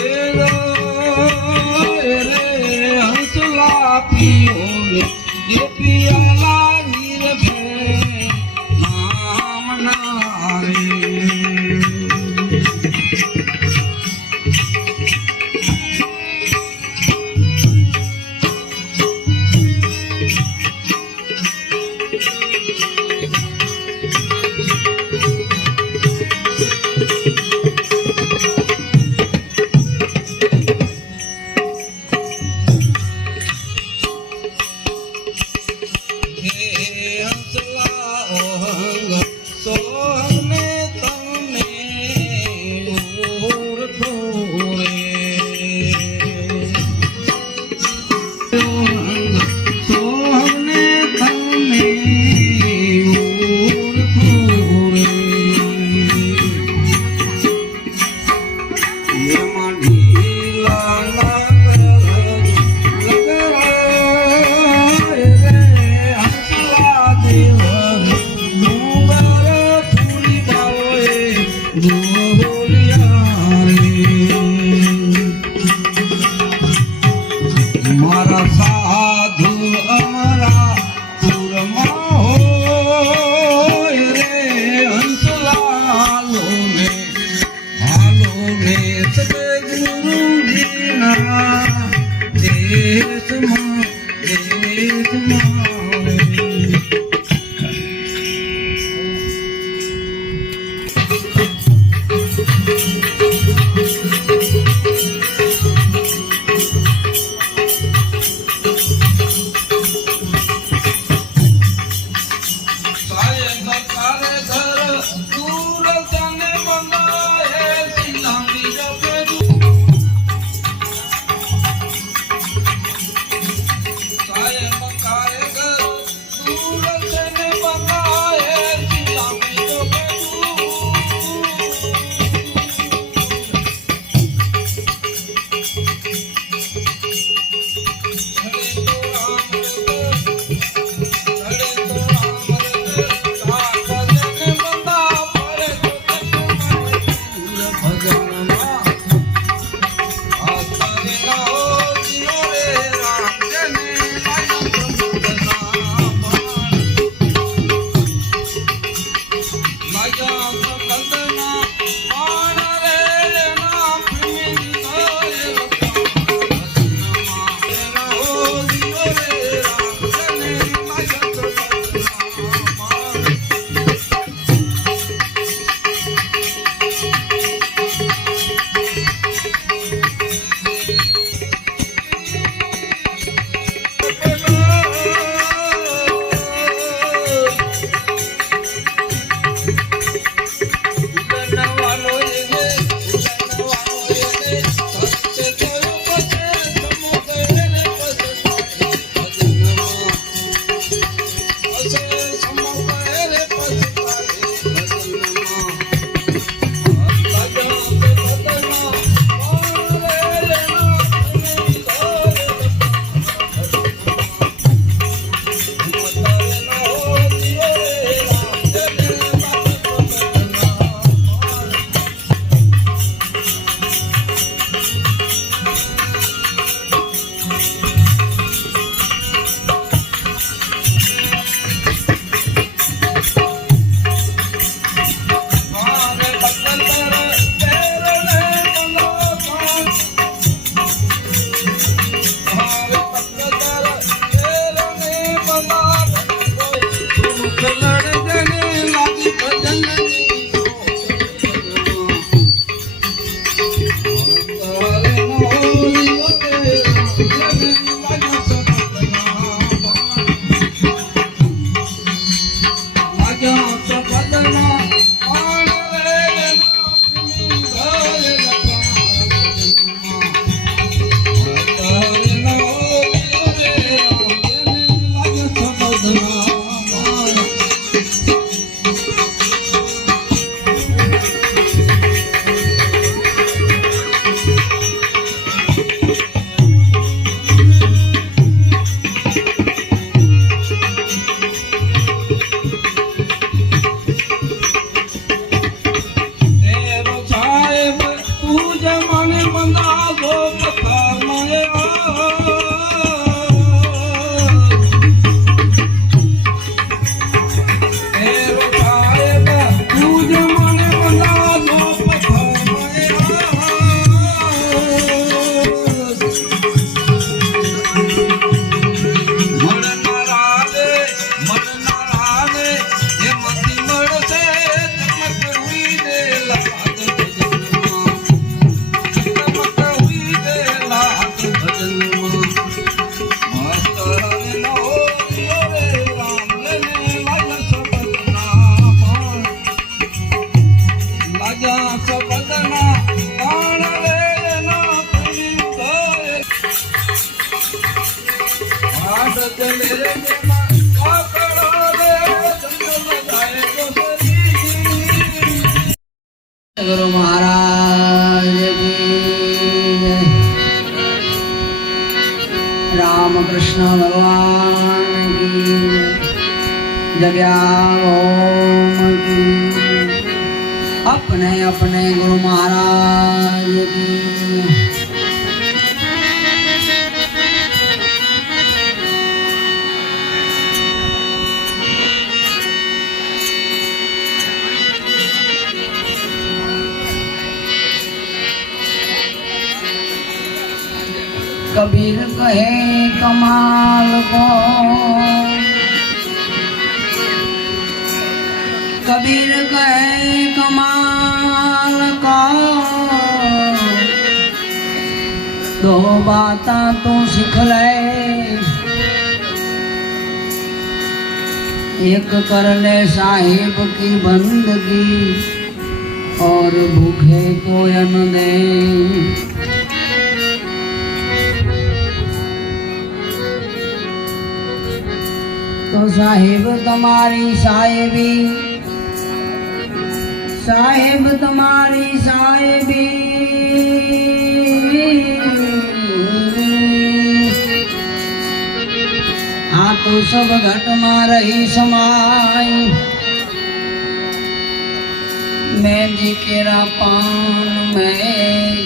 રે હંસલા પીઓને એ ભજનમાં भारत कबीर कहे कमाल का। दो बात तू सीख एक कर ले साहिब की बंदगी, और भूखे को अन्न दे તો સાહેબ તમારી સાહેબી. સાહેબ તમારી સાહેબી. આ તો સબ ઘટમાં રહી સમાય મહેંદી કેરા પાન મેં.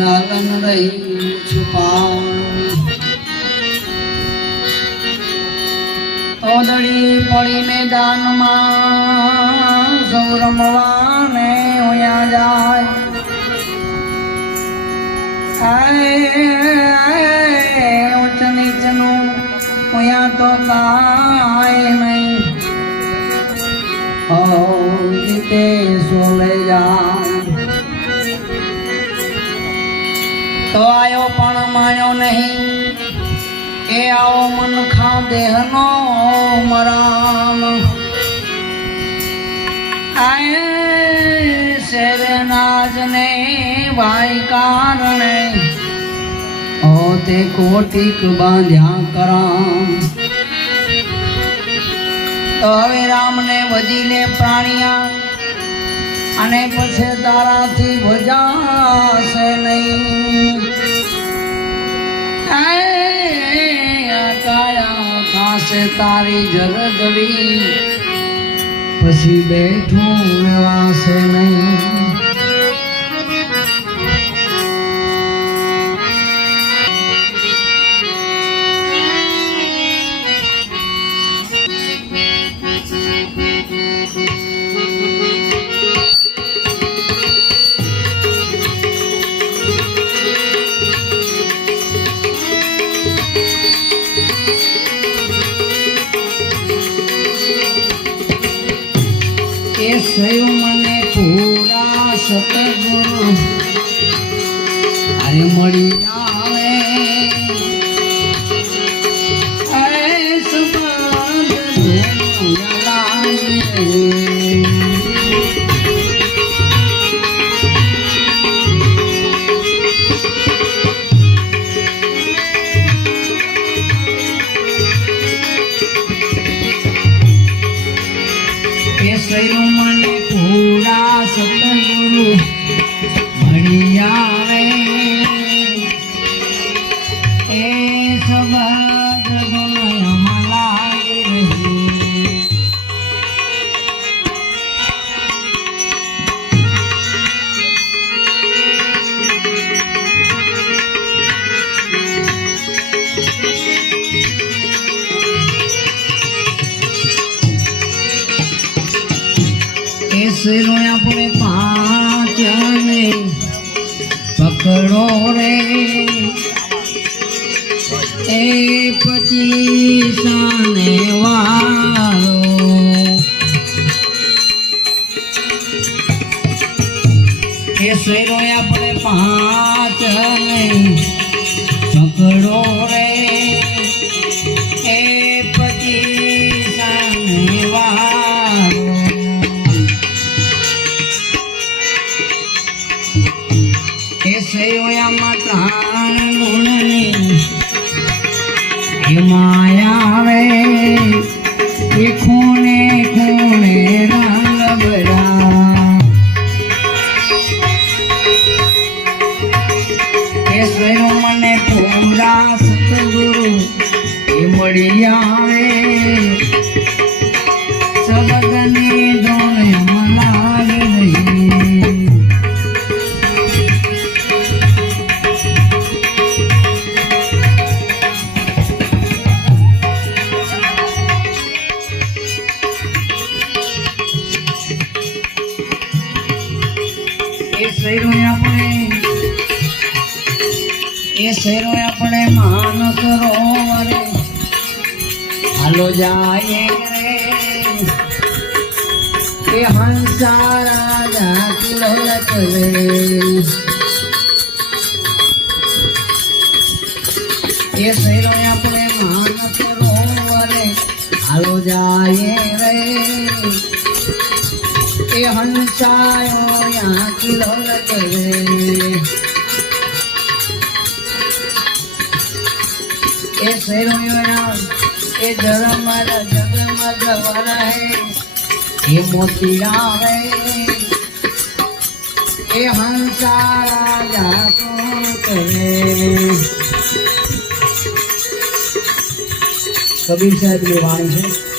લાલન રહી મેદાનમાં સૌ રમવાને ઉયા જાય. ઉચ્ચ નીચનું ઉયા તો કાય નહીં. ઓ જીતે સોલે જાય તો આયો પણ માણ્યો નહીં. એ આવો મન ખા દેહનો મરામ. આય શેરનાજ ને ભાઈ કારણે ઓ તે કોટિક બાંધ્યા કરામ. તો હવે રામને લે પ્રાણિયા અને પછી તારાથી ભજાશે નહીં. કાયા ખાસે તારી જરજરી પછી બેઠું રહેવાશે નહીં. come on. એ શેરો આપણે એ શેરો આપણે માનસ રોવરે. હાલો જાય રે. એ હંસા રાજા કિલો ચલે એ શેરો આપણે માનસ રોવરે. હાલો જાય રે. એ હંસાયો યા કિલો ચલે એ શેરોયા એ ધર્મર જગમગ વરહે એ મોતીડા રે એ હંસા રાજા કોણ કરે કબીર સાહેબની વાણી છે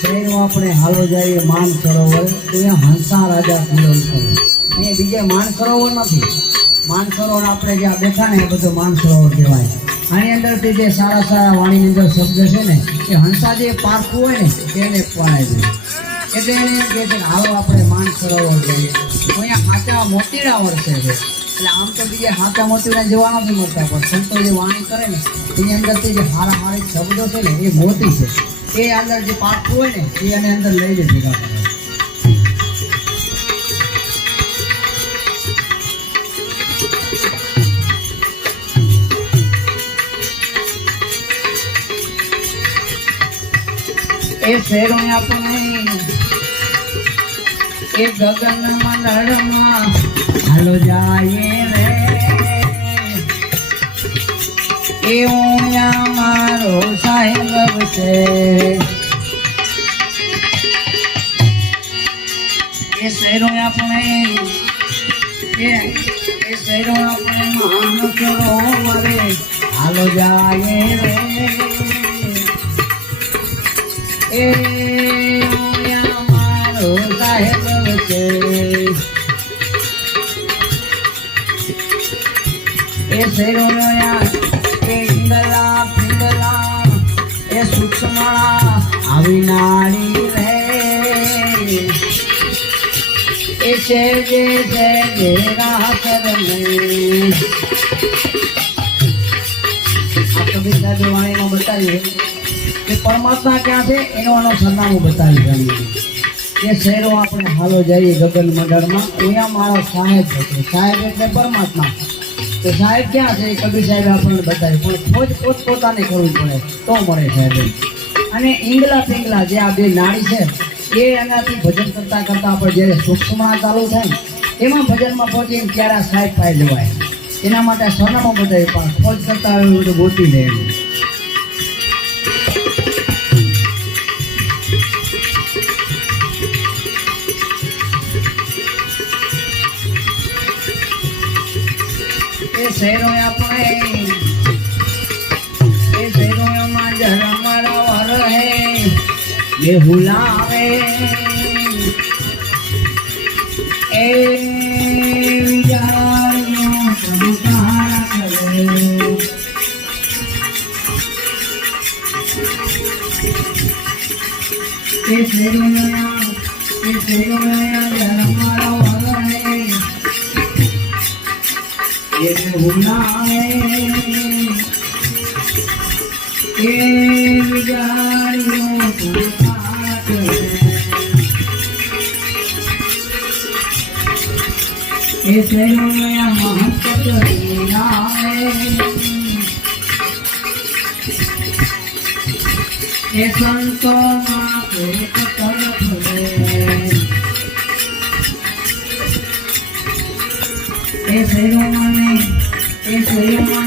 શહેરમાં આપણે હાલો જઈએ માન સરોવર ત્યાં હંસા રાજા કરે અહીંયા બીજે માન સરોવર નથી માન સરોવર આપણે જ્યાં બેઠા ને એ બધું માન સરોવર કહેવાય. આની અંદરથી જે સારા સારા વાણીની અંદર શબ્દ છે ને, એ હંસા જે પારખું હોય ને, તેને પડાય છે એટલે એને કહે છે હાલો આપણે માન સરોવર જઈએ અહીંયા હાચા મોતીડા વર્ષે છે. એટલે આમ તો બીજે હાચા મોતીડા જોવા નથી મળતા, પણ સંતો જે વાણી કરે ને, એની અંદરથી જે હારા હારી શબ્દો છે ને, એ મોતી છે. એ અંદર જે પાકું હોય ને, એ એને અંદર લઈ લે ભેગા કરે એ શેરો આપણે એ ગગન મંડળમાં હાલો જાય એ ઉમિયા મારો સાહેબ છે. એ શેરો આપણે, એ શેરો આપણે માન કરો મરે હાલો જાય રે. એ ઉમિયા મારો સાહેબ છે. એ શેરોયા એ એ છે બતાવ્યું કે પરમાત્મા ક્યાં છે એનું આનું સરનામું બતાવ્યું એ શહેરો આપણે હાલો જઈએ ગગન મંડળમાં, અહીંયા મારો સાહેબ હતો. સાહેબ એટલે પરમાત્મા. તો સાહેબ ક્યાં છે કબીર સાહેબ આપણને બતાવ્યું, પણ ખોજ પોત પોતાને કરવું પડે, તો મળે સાહેબ અને ઈંગલા પિંગલા જે આ બે નાળી છે, એ એનાથી ભજન કરતા કરતા આપણે જ્યારે સૂક્ષ્મા ચાલુ થાય, એમાં ભજનમાં પહોંચીને ત્યારે આ સાહેબ પાઈ લેવાય. એના માટે સોનામાં બધા પણ ખોજ કરતા હોય બધું ગોતી લે એનું શહેરો આપણે એ હુલાવે એ એ સંતોમાં પેટ તરફ એ શેરો મને એ શેરો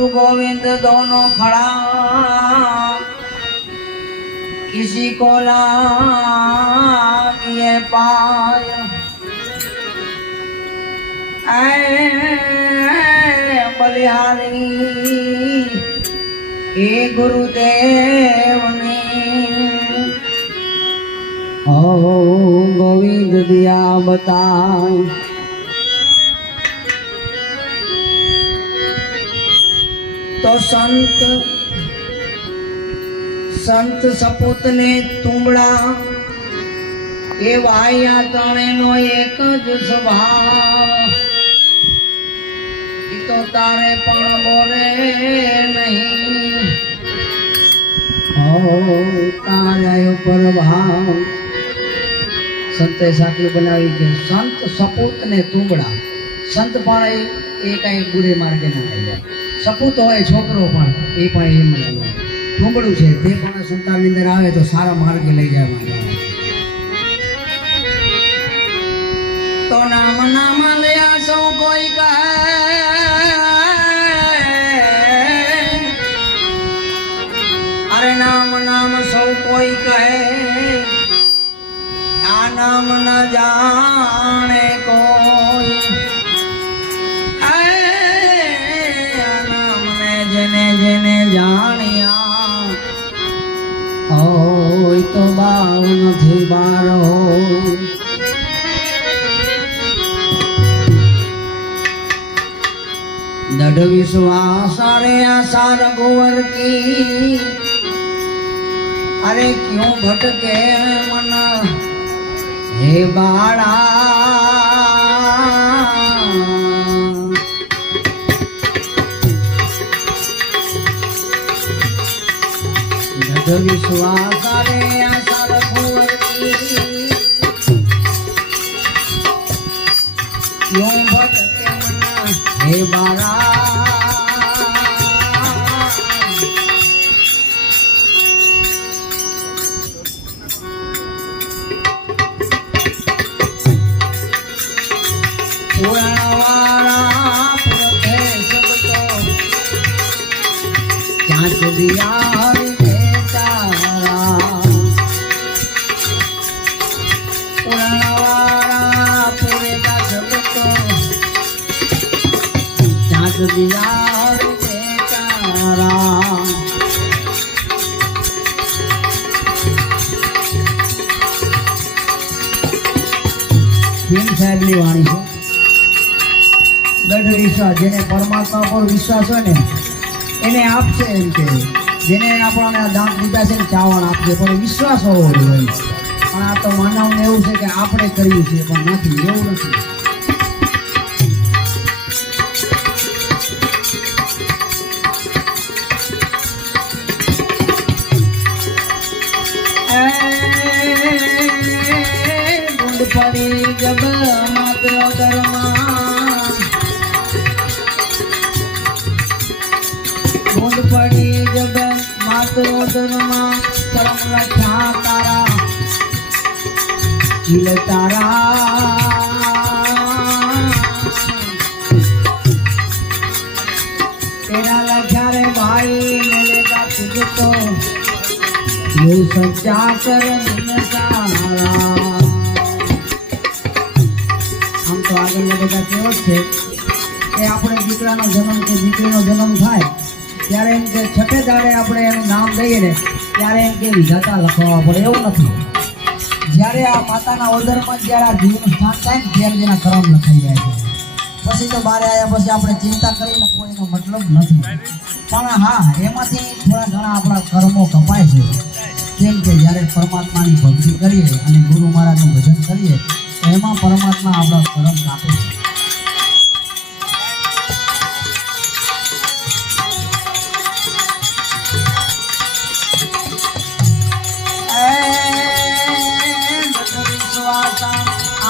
गुरु गोविंद दोनों खड़ा। किसी को लागिए पाय बलिहारी, हे गुरुदेव ने ओ गोविंद दिया बताए। તો સંત સંત સપૂતને તુંબડા એ વાયા ત્રણેનો એક જ સ્વભાવ ઈ તો તારે પણ બોલે નહીં ઓ તારા ઉપર ભાવ સંતે સાટલી બનાવી કે સંત સપૂત ને તુંબડા સંત પણ એ એ કાંઈ બુરે માર્ગે ના આવ્યા સપૂત હોય, છોકરો પણ, એ પણ એમ ના હોય. તુંબડું છે તે પણ સંતાનની અંદર આવે તો સારા માર્ગે લઈ જાય મારા તો નામ નામ લયા સૌ કોઈ કહે. અરે નામ નામ સૌ કોઈ કહે. આ નામ ન જાણે કોઈ જાણ્યા. હોય તો બાવ નથી બાર હોય દઢ વિશ્વાસ અરે આશા રઘુવર કી અરે ક્यों ભટકે મન? હે બાળા. દઢ વિશ્વાસ અરે આશા રઘુવર કી ક્यों ભટકે મન હે ભીમ વાણી છે. દઢ વિશ્વાસ, જેને પરમાત્મા પર વિશ્વાસ હોય ને, એને આપશે એમ કે, જેને આપણને દાંત લીધા છે ને, ચાવણ આપશે. પણ વિશ્વાસ હોવો જોઈએ. પણ આ તો માનવને એવું છે કે આપણે કર્યું છે, પણ નથી, એવું નથી. তারা तेरा આમ તો બધા કેવો છે આપણે દીકરાનો જન્મ કે દીકરીનો જન્મ થાય ત્યારે એમ કે છઠ્ઠે દાડે આપણે એનું નામ લઈએ ને ત્યારે એમ કે વિધાતા લખવા પડે એવું નથી જ્યારે આ માતાના ઓદરમાં જ્યારે આ જીવન સ્થાન થાય ને ત્યારે તેના કરમ લખાઈ જાય છે. પછી તો બારે આવ્યા પછી આપણે ચિંતા કરીને કોઈનો મતલબ નથી. પણ હા, એમાંથી થોડા ઘણા આપણા કર્મો કપાય છે. કેમ કે જ્યારે પરમાત્માની ભક્તિ કરીએ અને ગુરુ મહારાજનું ભજન કરીએ એમાં પરમાત્મા આપણા કર્મ કાપે છે.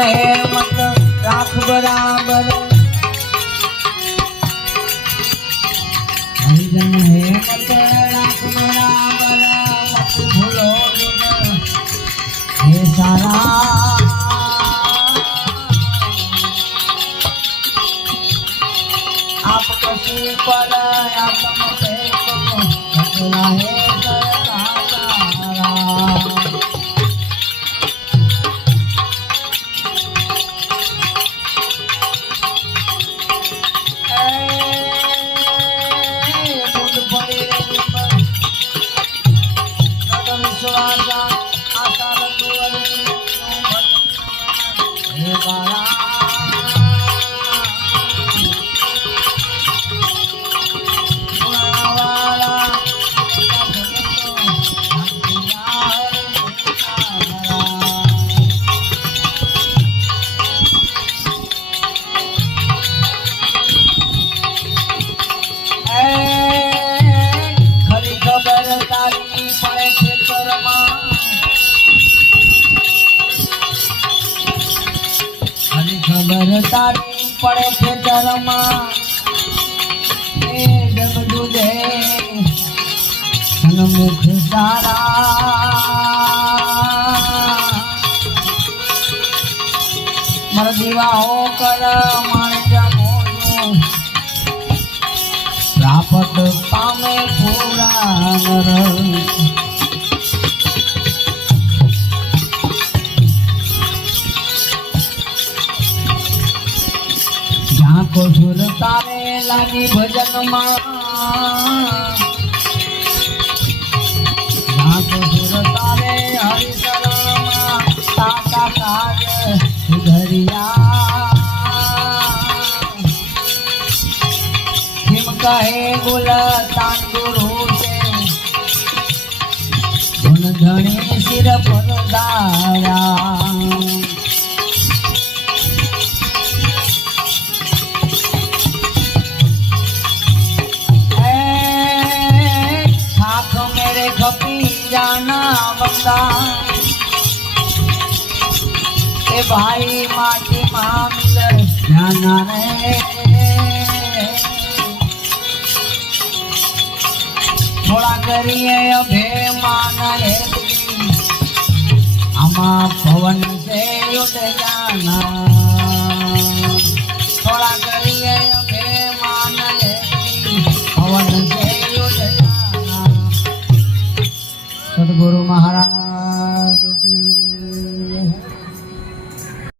હરિજન હે મત રાખ બરાબર. હરિજન હે. મત રાખ બરાબર. મત ભૂલો હે સારા. સન્મુખ સારા મર દીવાઓ કર માણજા મોનું પ્રાપત પામે પૂરા નર જ્યાં કો સુર તારે લાગી ભજનમાં જ્યાં કહે ગુલતાન ગુરુ છે ધન ધણી શિર પર દારા ભાઈ માટે મામલ નાના રે. થોડા કરીએ અભે માના હે આમાં ભવન છે યોદયાના